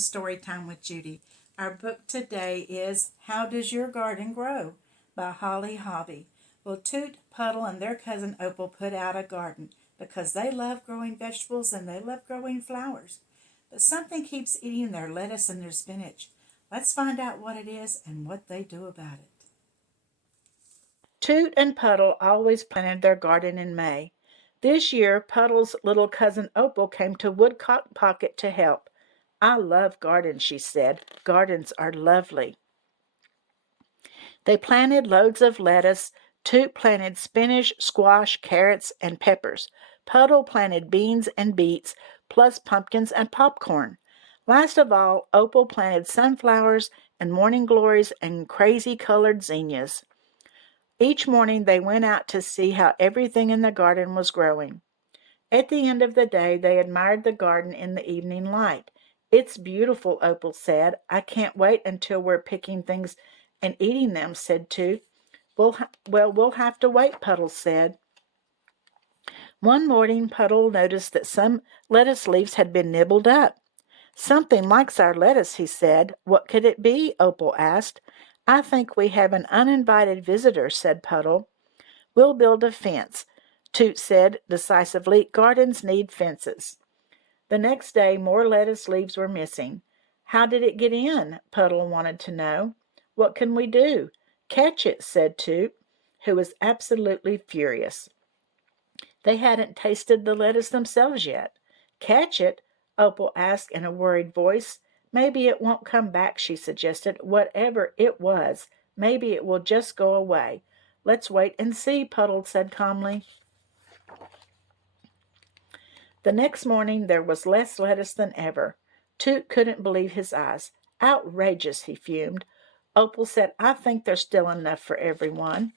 to Storytime with Judy. Our book today is How Does Your Garden Grow by Holly Hobby. Well, Toot, Puddle, and their cousin Opal put out a garden because they love growing vegetables and they love growing flowers. But something keeps eating their lettuce and their spinach. Let's find out what it is and what they do about it. Toot and Puddle always planted their garden in May. This year, Puddle's little cousin Opal came to Woodcock Pocket to help. "I love gardens," she said. "Gardens are lovely." They planted loads of lettuce. Toot planted spinach, squash, carrots, and peppers. Puddle planted beans and beets, plus pumpkins and popcorn. Last of all, Opal planted sunflowers and morning glories and crazy-colored zinnias. Each morning they went out to see how everything in the garden was growing. At the end of the day, they admired the garden in the evening light. "It's beautiful," Opal said. "I can't wait until we're picking things and eating them," said Toot. We'll have to wait," Puddle said. One morning, Puddle noticed that some lettuce leaves had been nibbled up. "Something likes our lettuce," he said. "What could it be?" Opal asked. "I think we have an uninvited visitor," said Puddle. "We'll build a fence," Toot said decisively. "Gardens need fences." The next day, more lettuce leaves were missing. "How did it get in?" Puddle wanted to know. "What can we do?" "Catch it," said Toot, who was absolutely furious. They hadn't tasted the lettuce themselves yet. "Catch it?" Opal asked in a worried voice. "Maybe it won't come back," she suggested. "Whatever it was, maybe it will just go away." "Let's wait and see," Puddle said calmly. The next morning there was less lettuce than ever. Toot couldn't believe his eyes. "Outrageous," he fumed. Opal said, "I think there's still enough for everyone."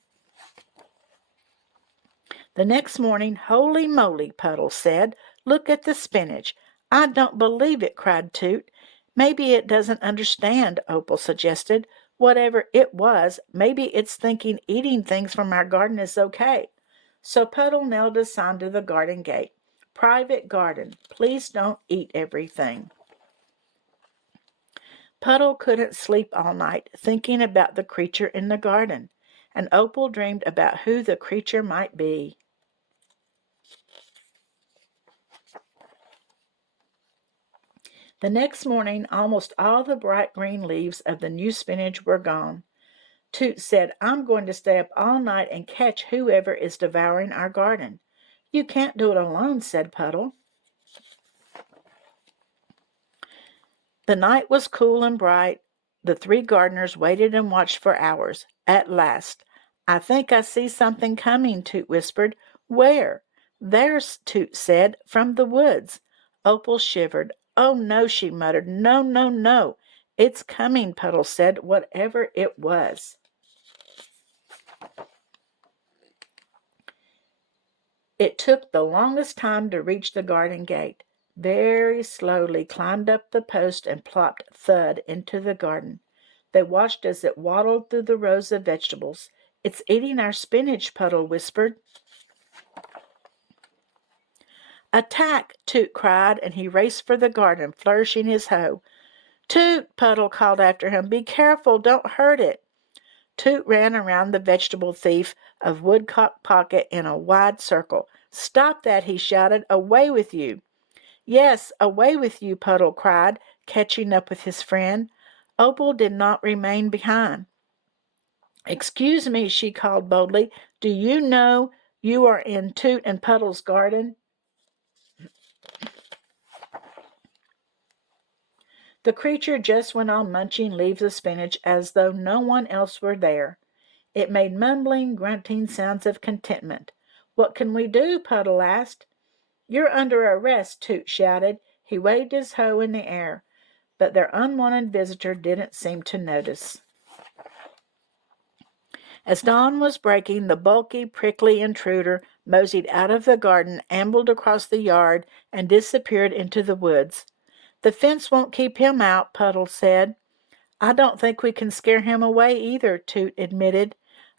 The next morning, "Holy moly," Puddle said. "Look at the spinach." "I don't believe it," cried Toot. "Maybe it doesn't understand," Opal suggested. "Whatever it was, maybe it's thinking eating things from our garden is okay." So Puddle nailed a sign to the garden gate. "Private garden. Please don't eat everything." Puddle couldn't sleep all night, thinking about the creature in the garden, and Opal dreamed about who the creature might be. The next morning, almost all the bright green leaves of the new spinach were gone. Toot said, "I'm going to stay up all night and catch whoever is devouring our garden." "You can't do it alone," said Puddle. The night was cool and bright. The three gardeners waited and watched for hours. At last, "I think I see something coming," Toot whispered. "Where?" "There's," Toot said, "from the woods." Opal shivered. "Oh, no," she muttered. "No, no, no." "It's coming," Puddle said, "whatever it was." It took the longest time to reach the garden gate. Very slowly climbed up the post and plopped thud into the garden. They watched as it waddled through the rows of vegetables. "It's eating our spinach," Puddle whispered. "Attack!" Toot cried, and he raced for the garden, flourishing his hoe. "Toot!" Puddle called after him. "Be careful, don't hurt it." Toot ran around the vegetable thief of Woodcock Pocket in a wide circle. "Stop that!" he shouted. "Away with you!" "Yes, away with you!" Puddle cried, catching up with his friend. Opal did not remain behind. "Excuse me," she called boldly. "Do you know you are in Toot and Puddle's garden?" The creature just went on munching leaves of spinach as though no one else were there. It made mumbling, grunting sounds of contentment. "What can we do?" Puddle asked. "You're under arrest," Toot shouted. He waved his hoe in the air, but their unwanted visitor didn't seem to notice. As dawn was breaking, the bulky, prickly intruder moseyed out of the garden, ambled across the yard, and disappeared into the woods. "The fence won't keep him out," Puddle said. "I don't think we can scare him away either," Toot admitted.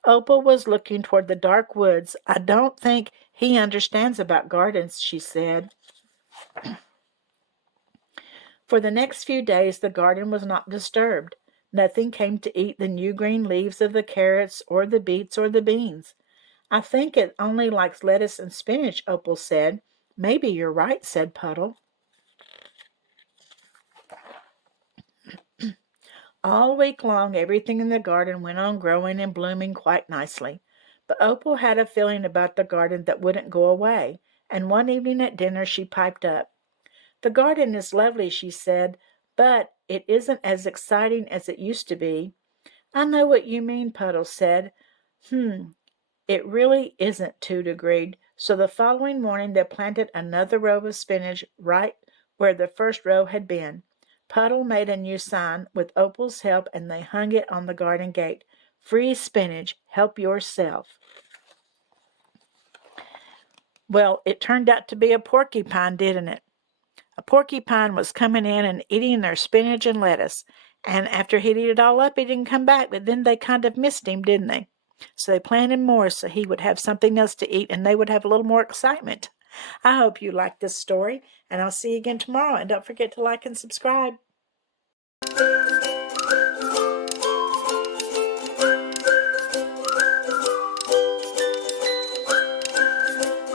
Opal was looking toward the dark woods. "I don't think he understands about gardens," she said. For the next few days the garden was not disturbed. Nothing came to eat the new green leaves of the carrots or the beets or the beans. I think it only likes lettuce and spinach, Opal said. Maybe you're right, said Puddle. All week long everything in the garden went on growing and blooming quite nicely. But Opal had a feeling about the garden that wouldn't go away, and one evening at dinner she piped up. The garden is lovely, she said, but it isn't as exciting as it used to be. I know what you mean, Puddle said. It really isn't, Toot agreed. So the following morning they planted another row of spinach right where the first row had been. Puddle made a new sign with Opal's help, and they hung it on the garden gate. Free spinach, help yourself. Well, it turned out to be a porcupine, didn't it? A porcupine was coming in and eating their spinach and lettuce, and after he'd eat it all up, he didn't come back, but then they kind of missed him, didn't they? So they planted more so he would have something else to eat, and they would have a little more excitement. I hope you liked this story, and I'll see you again tomorrow, and don't forget to like and subscribe.